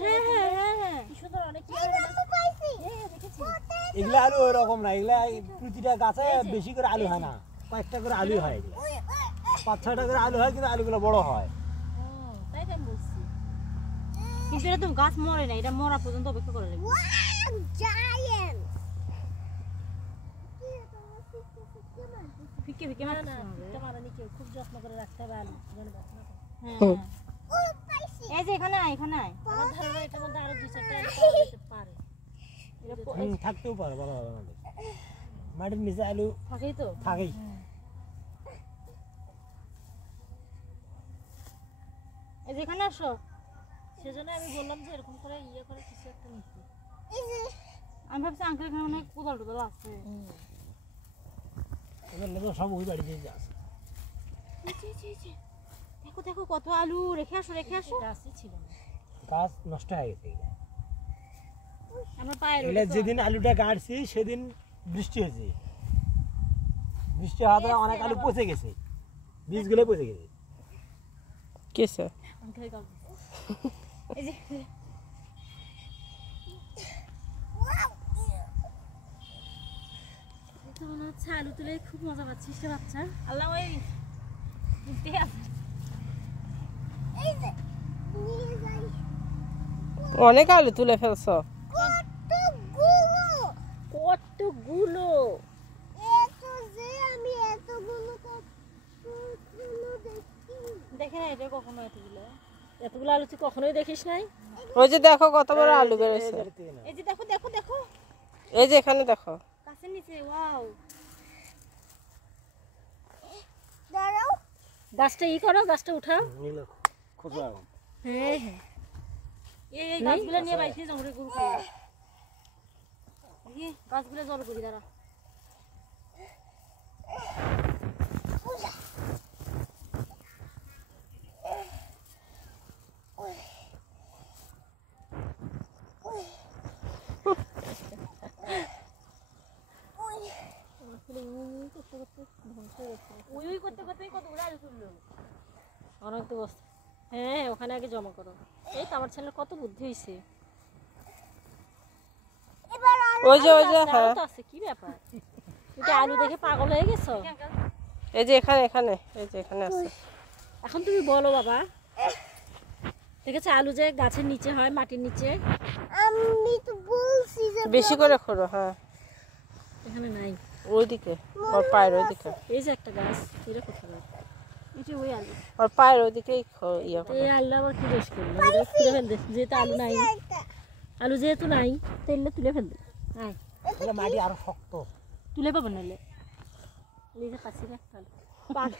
হ্যাঁ হ্যাঁ হ্যাঁ হ্যাঁ কি সুন্দর অনেক কি আমি পাইছি দেখেছি এগুলা আলু এরকম না এগুলা প্রতিটা গাছে বেশি করে আলু হয় না কয়েকটা করে আলু হয় এগুলা 5-6টা করে আলু হয় কিন্তু আলুগুলো বড় হয় তাই তো আমি বলছি কিন্তু এটা তো গাছ মরে না এটা মরা পর্যন্ত অপেক্ষা করে লাগবে ফিকে ফিকে মারতে না ফিকে মারানি কেউ খুব যত্ন করে রাখতে হবে আলু জানি না হ্যাঁ এই যে এখানে আমার ধারণা এটার মধ্যে আরো 2-4টা আলু পাওয়া যেতে পারে থাকতেও পারে ভালো হবে না মাটির নিচে আলু থাকেই তো থাকেই এই যে এখানে আসো সেজন্য আমি বললাম যে এরকম করে ইয়ে করে কিছু একটা নিতে আমি ভাবছি আঙ্কেল এখানে অনেক কোদাল টোদাল আছে এগুলো সব ওই বাড়িতে আছে দেখো দেখো কত আলু রেখে আসো গাছই ছিল না গাছ নষ্ট হয়ে গেছে আমরা পায়ের এলে যেদিন আলুটা কাটছি সেদিন বৃষ্টি হয়েছে বৃষ্টি হওয়াতে অনেক আলু পচে গেছে বীজগুলো পচে গেছে কিসে আঙ্কেল গাছ এই যে তো মনে হচ্ছে আলু তুলে খুব মজা পাচ্ছিস রে বাচ্চা আল্লাহ ওই বুঝতে আছে অনেক আলু তুলে ফেলছো কতগুলো দেখে না এটা কখনো এতগুলো আলু তুই কখনোই দেখিস নাই ওই যে দেখো কত বড় আলু বেরিয়েছে এই যে দেখো দেখো দেখো এই যে এখানে দেখো গাছের নিচে ওয়াও গাছটা করো গাছটা উঠাও খোঁজা হ্যাঁ হ্যাঁ এই গাছগুলো নিয়ে বাইরে জঙ্গলে গরু খায় এই গাছগুলো জল করি দাঁড়া অনেক তো বস্তা হ্যাঁ ওখানে আগে জমা করো এই তো আমার ছেলের কত বুদ্ধি হয়েছে ওই যে হ্যাঁ আছে কি ব্যাপার তুই আলু দেখে পাগল হয়ে গেছো এই যে এখানে এই যে এখানে আছে এখন তুমি বলো বাবা দেখেছো আলু যে গাছের নিচে হয় মাটির নিচে আমি তো বলছি যে বেশি করে খোঁড়ো হ্যাঁ এখানে নাই ওইদিকে ওর পায়ের ওইদিকে এই যে একটা গাছ এটা কোথায় এটা ওই আলু ওর পায়ের ওইদিকেই ইয়ে করো এই আলু আবার কি বেশ করলো এটা তুলে ফেল দে যেহেতু আলু নাই আলু যেহেতু নাই তেলটা তুলে ফেল দে হ্যাঁ তাহলে মাটি আরো শক্ত তুলে পাবো নাহলে এই যে পাচ্ছি না পাল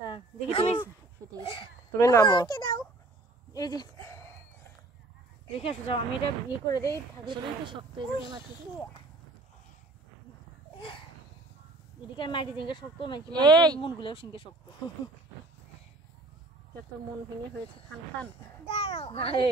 হ্যাঁ দেখি তুমি ফেটে গেছে তুমি নামো এই যে দেখে আসো যাও আমি এটা ইয়ে করে দেই থাকলে তো শক্ত হয়ে যাবে মাটিতে এদিকে মাটি জিঙ্গে শক্ত মাটি মনগুলোও সিঙ্গে শক্ত তোর মন ভেঙে হয়েছে খান খান দাঁড়াও না রে